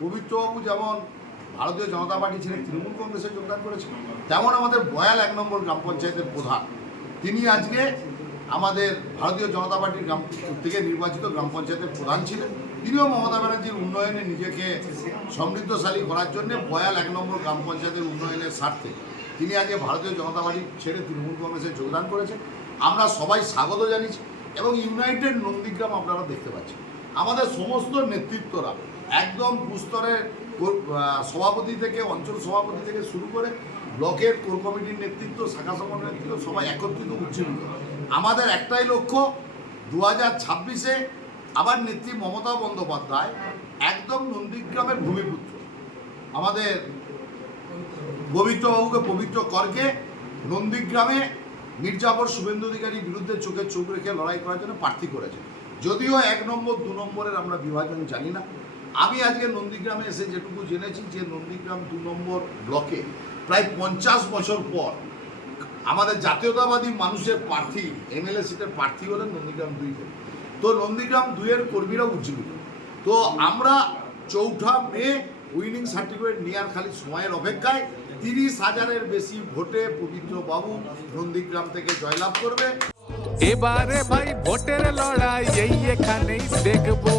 পবিত্রবাবু যেমন ভারতীয় জনতা পার্টি ছেড়ে তৃণমূল কংগ্রেসে যোগদান করেছেন, তেমন আমাদের বয়াল 1 নম্বর গ্রাম পঞ্চায়েতের প্রধান, তিনি আজকে আমাদের ভারতীয় জনতা পার্টির গ্রাম থেকে নির্বাচিত গ্রাম পঞ্চায়েতের প্রধান ছিলেন। তিনিও মমতা ব্যানার্জির উন্নয়নে নিজেকে সমৃদ্ধশালী করার জন্য বয়াল 1 নম্বর গ্রাম পঞ্চায়েতের উন্নয়নের স্বার্থে তিনি আজকে ভারতীয় জনতা পার্টি ছেড়ে তৃণমূল কংগ্রেসে যোগদান করেছেন। আমরা সবাই স্বাগত জানিয়েছি এবং ইউনাইটেড নন্দীগ্রাম আপনারা দেখতে পাচ্ছেন আমাদের সমস্ত নেতৃত্বরা একদম বুস্তরের সভাপতি থেকে অঞ্চল সভাপতি থেকে শুরু করে ব্লকের কোর কমিটির নেতৃত্ব, শাখা সংগঠনের নেতৃত্ব সবাই একত্রিত উজ্জীবিত। আমাদের একটাই লক্ষ্য 2026-এ আবার নেত্রী মমতা বন্দ্যোপাধ্যায় একদম নন্দীগ্রামের ভূমিপুত্র আমাদের পবিত্রবাবুকে পবিত্র করকে নন্দীগ্রামে মির্জাফর শুভেন্দু অধিকারীর বিরুদ্ধে চোখে চোখ রেখে লড়াই করার জন্য প্রার্থী করেছে। যদিও 1 নম্বর 2 নম্বরের আমরা বিভাজন জানি না, আমি আজকে নন্দীগ্রামে এসে যেটুকু জেনেছি যে নন্দীগ্রাম 2 নম্বর ব্লকে প্রায় 50 বছর পর আমাদের জাতীয়তাবাদী মানুষের প্রার্থী এমএলএ সিটের প্রার্থী হলেন নন্দীগ্রাম 2-তে। তো নন্দীগ্রাম 2-এর কর্মীরা উজ্জীবিত। তো আমরা 4 মে উইনিং সার্টিফিকেট নেওয়ার খালি সময়ের অপেক্ষায় 30,000-এর বেশি ভোটে পবিত্রবাবু নন্দীগ্রাম থেকে জয়লাভ করবে। এবারে ভাই ভোটের লড়াই এই এখানেই দেখবো।